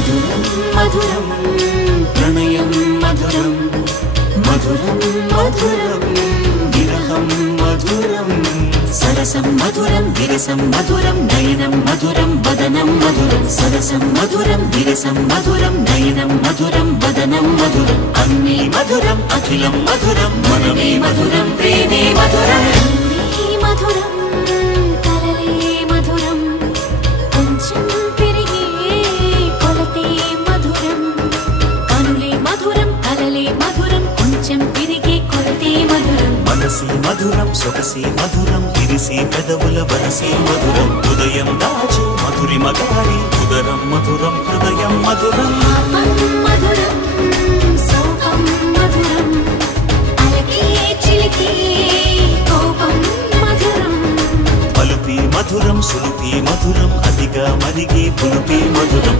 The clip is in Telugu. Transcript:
మధురం మధురం ప్రణయం మధురం మధురం మధురం విరహం మధురం సరసం మధురం విరసం మధురం నయనం మధురం వదనం మధురం సరసం మధురం విరసం మధురం నయనం మధురం వదనం మధురం అన్నీ మధురం అఖిలం మధురం మనమే మధురం ప్రేమే మధురం మధురం కలలే మధురం కొంచెం పెరిగే కొలతే మధురం కనులే మధురం కలలే మధురం కొంచెం పెరిగే కొలతే మధురం మనసి మధురం సొగసి మధురం విరిసి పెదవుల వరసి మధురం ఉదయం దాచు మధురిమ గారి ఉదరం మధురం హృదయం మధురం మధురం సోహం మధురం అలకే చిలికే కోపం మధురం పలుపి మధురం సులుపి మధురం అతిగా మరిగే పులుపి మధురం